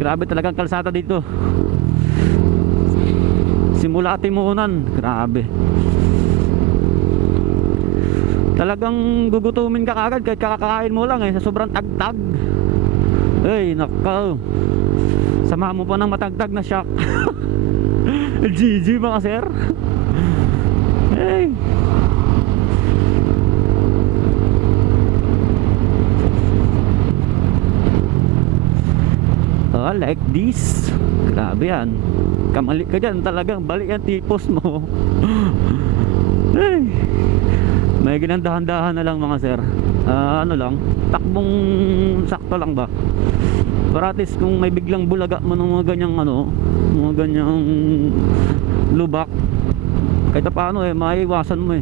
Grabe talagang kalsada dito. Simula Timunan, grabe. Talagang gugutumin ka kagad kahit kakakain mo lang sa sobrang tagtag. Ay, nakaw. Sama mo pa ng matagtag na shock. GG mga sir. Hey. Oh, like this. Grabe yan. Kamali ka dyan, talagang balik ang tipos mo. Hey. May ginandahan-dahan na lang mga sir. Ano lang, takbong sakto lang ba, para at least kung may biglang bulaga mo ng mga ganyang mga ganyang lubak, kahit paano maiiwasan mo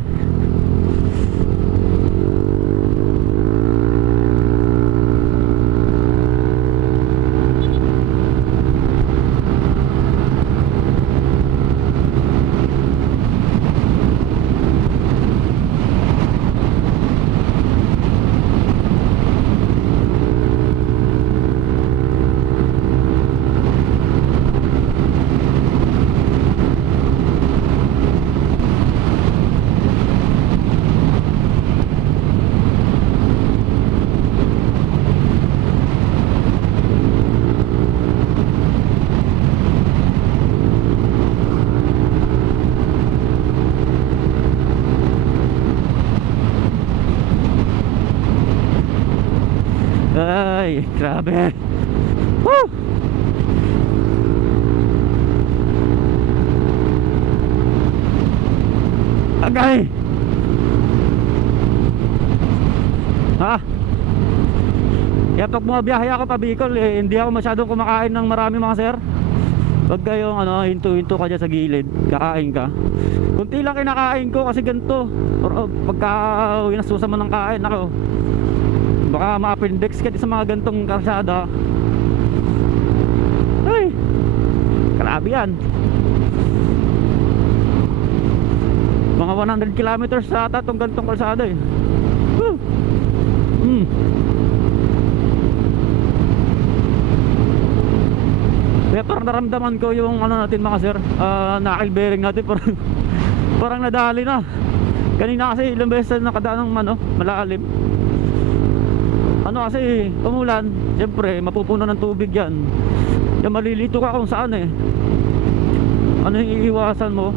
Ay, grabe. Woo! Agay. Ha? Kaya pag bumabiyahe ako pa Bicol, hindi ako masyadong kumakain ng marami mga sir. Pag kayong hinto-hinto ka dyan sa gilid, kakain ka. Kunti lang kinakain ko kasi ganito. Pero pagka winasusa mo ng kain, ako, baka ma-appendix ka sa mga gantong kalsada. Ay, grabe yan. Mga 100 kilometers sa ata itong gantong kalsada Kaya parang naramdaman ko yung natin mga sir, knuckle bearing natin parang nadali na. Kanina kasi ilang beses nakadaan ng malalim. Kasi umulan, siyempre mapupuno ng tubig yan. Yan, malilito ka kung saan ano yung iiwasan mo?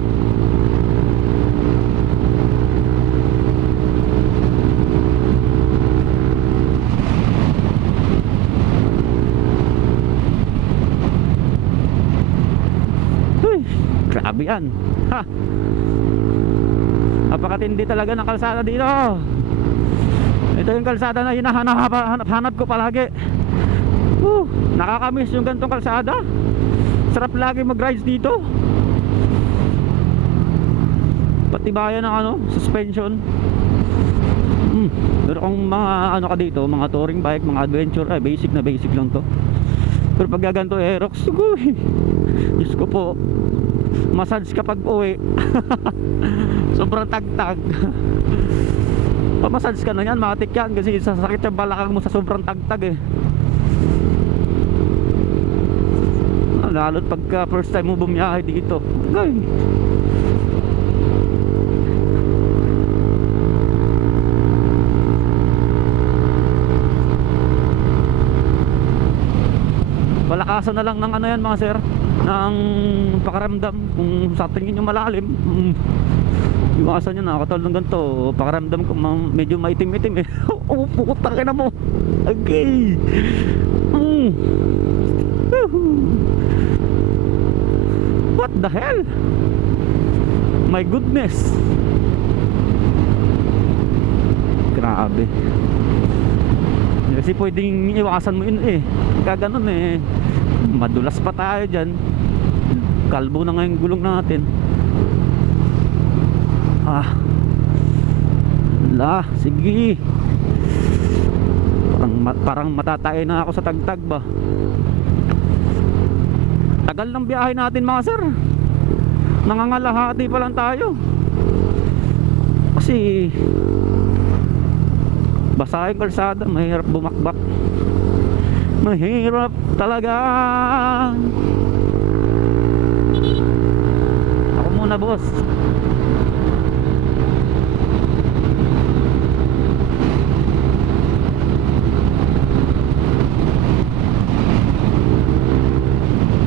Uy, grabe yan. Ha! Napakatindi talaga ng kalsada dito. Ito yung kalsada na hinahanap ko palagi. Nakakamiss yung gantong kalsada. Sarap lagi mag-rides dito. Patibayan ng suspension. Pero kung mga ka dito, mga touring bike, mga adventure, basic na basic lang to. Pero pag gaganto Aerox, Diyos ko po, massage kapag uwi. Sobrang tagtag. Pamassage ka na yan, matik yan kasi sasakit yung balakang mo sa sobrang tagtag lalo't pagka first time mo bumiyahe dito. Ay. Palakasan na lang ng yan mga sir, ng pakaramdam. Kung sa tingin nyo malalim, iwasan nyo na. Katulad ng ganito, pakaramdam ko medyo maitim-itim Oh, putang ina mo. Okay. What the hell? My goodness. Grabe. Kasi pwedeng iwasan mo yun kaganon madulas pa tayo dyan. Kalbo na nga yung gulong natin. Sige. Parang matatay na ako sa tagtag ba. Tagal ng biyahe natin mga sir. Nangangalahati pa lang tayo. Kasi basa yung kalsada, mahirap bumakbak. Mahirap talaga. Ako muna, boss.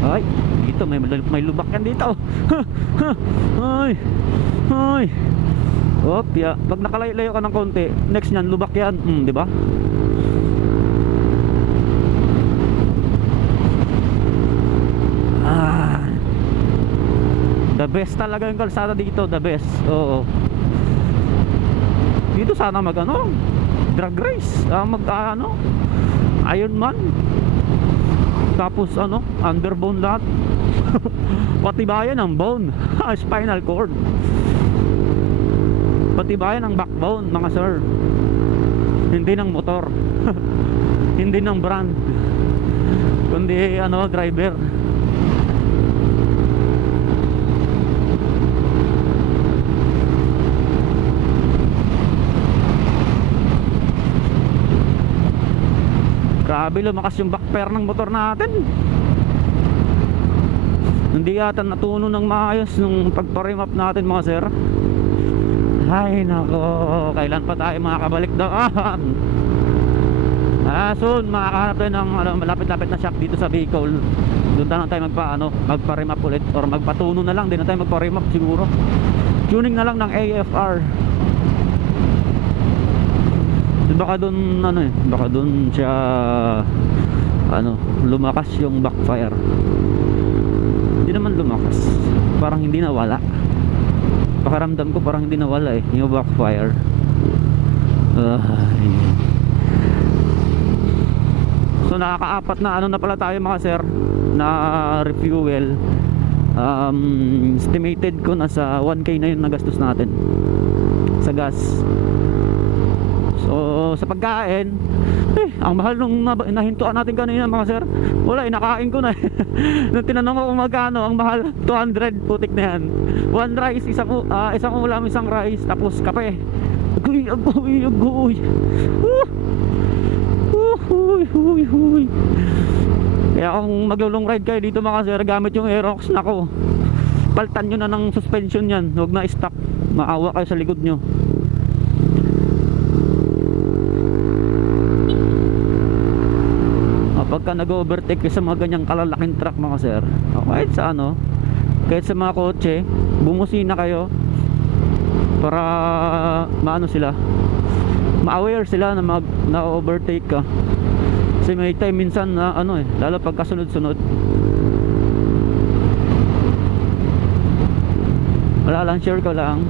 Ay, dito may lubak yan dito. Ay. Ay. Opya, pag nakalayo-layo ka ng konti, next niyan lubak yan, di ba? The best talaga yung kalsada dito, the best. Oo. Dito sana mag drag race, Ironman. Tapos underbone lahat. Patibayan ang bone, spinal cord. Patibayan ang backbone, mga sir. Hindi ng motor. Hindi ng brand, kundi driver. Grabe, lumakas yung backfire ng motor natin. Hindi yata natuno ng maayos nung pagpa-rim up natin, mga sir. Ay nako, kailan pa tayo makakabalik doon? Soon makakahanap tayo ng malapit-lapit na shop dito sa Bicol. Doon na lang tayo magpa-rim up ulit, or magpatuno na lang, din na tayo magpa-rim up siguro. Tuning na lang ng AFR. Baka doon baka doon siya lumakas yung backfire. Hindi naman lumakas, parang hindi nawala. Pakaramdam ko parang hindi nawala yung backfire. So nakakaapat na na pala tayo, mga sir, na refuel. Estimated ko nasa 1K na yun na gastos natin sa gas. So sa pagkain, ang mahal nung nahintuan natin kanina, mga sir. Wala, nakain ko na. Nung tinanong ko kung magkano, ang mahal 200, putik na yan. One rice, isang ulam, isang rice, tapos kape. Agoy. Kaya kung maglulong ride kayo dito, mga sir, gamit yung Aerox, nako, paltan nyo na ng suspension yan. Huwag na stock, maawa kayo sa likod nyo. Pagka nag-overtake sa mga ganyang kalalaking truck, mga sir, kahit sa kahit sa mga kotse, bumusina kayo para sila, ma-aware sila na overtake ka. Kasi may time minsan na lalo pagka sunod-sunod, wala lang, share ko lang.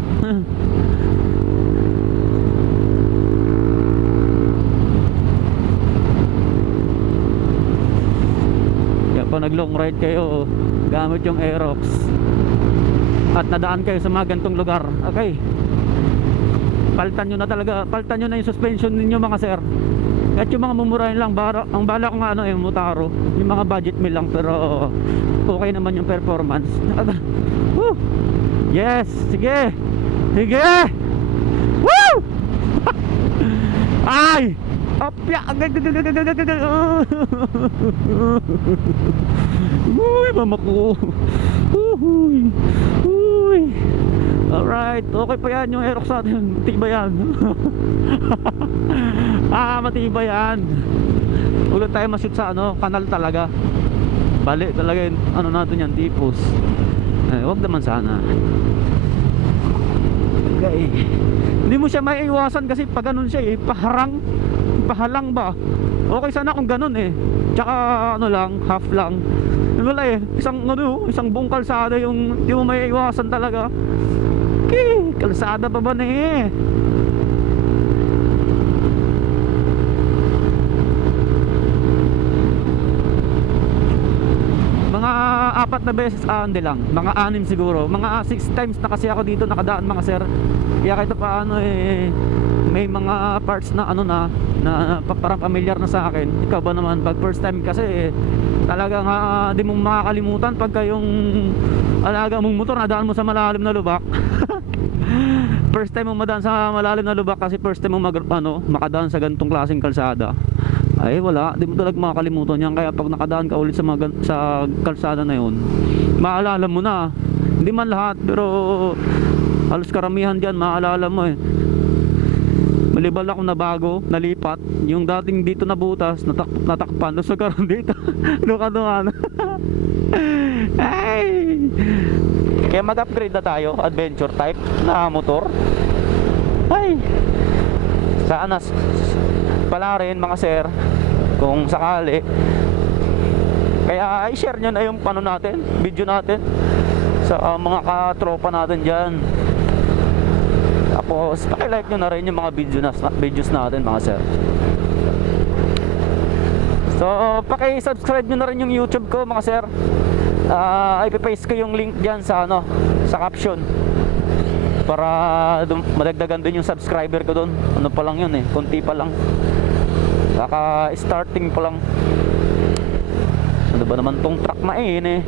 Kung nag-long ride kayo gamit yung Aerox at nadaan kayo sa mga gantong lugar, okay, paltan nyo na yung suspension ninyo, mga sir. At yung mga mumurahin lang, ang bala ko nga yung Motaro, yung mga budget meal lang, pero okay naman yung performance. Yes, sige woo. Ay opya. Uy, mama ko. Uy. Alright, okay pa yan yung Aerox natin. Matibay yan. Matibay yan. Huwag tayo mashoot sa kanal talaga. Bali talaga yung natin yan, tipos. Huwag naman sana. Okay. Hindi mo siya maiiwasan kasi pag ganun siya pahalang ba. Okay sana kung ganun tsaka lang, half lang. Wala isang buong kalsada yung hindi mo maiiwasan talaga. Okay, kalsada pa ba na mga 4 na beses, hindi lang, mga 6 siguro, mga 6 times na kasi ako dito nakadaan, mga sir. Kaya kahit paano may mga parts na parang familiar na sa akin. Ikaw ba naman, pag first time kasi talagang di mo makakalimutan pagka yung alaga mong motor nadaan mo sa malalim na lubak. First time mo madaan sa malalim na lubak kasi first time mo makadaan sa ganitong klaseng kalsada. Ay wala, di mo talaga makakalimutan yan. Kaya pag nakadaan ka ulit sa, sa kalsada na yun, maalala mo na. Hindi man lahat, pero halos karamihan dyan maalala mo eh. Malibal ako na bago, nalipat. Yung dating dito na butas, natakpan. Doon sa karoon dito. Doon ka doon. Ay! Kaya mag-upgrade na tayo, adventure type na motor. Ay! Sana pala rin mga sir, kung sakali. Kaya i-share nyo na yung ano natin, video natin sa mga katropa natin dyan. Tapos paki-like nyo na rin yung mga videos natin mga sir. So paki-subscribe nyo na rin yung YouTube ko mga sir. Ipipaste ko yung link dyan sa sa caption, para madagdagan din yung subscriber ko doon. Ano pa lang yun eh, konti pa lang, kaka starting pa lang. Ano ba naman tong truck na eh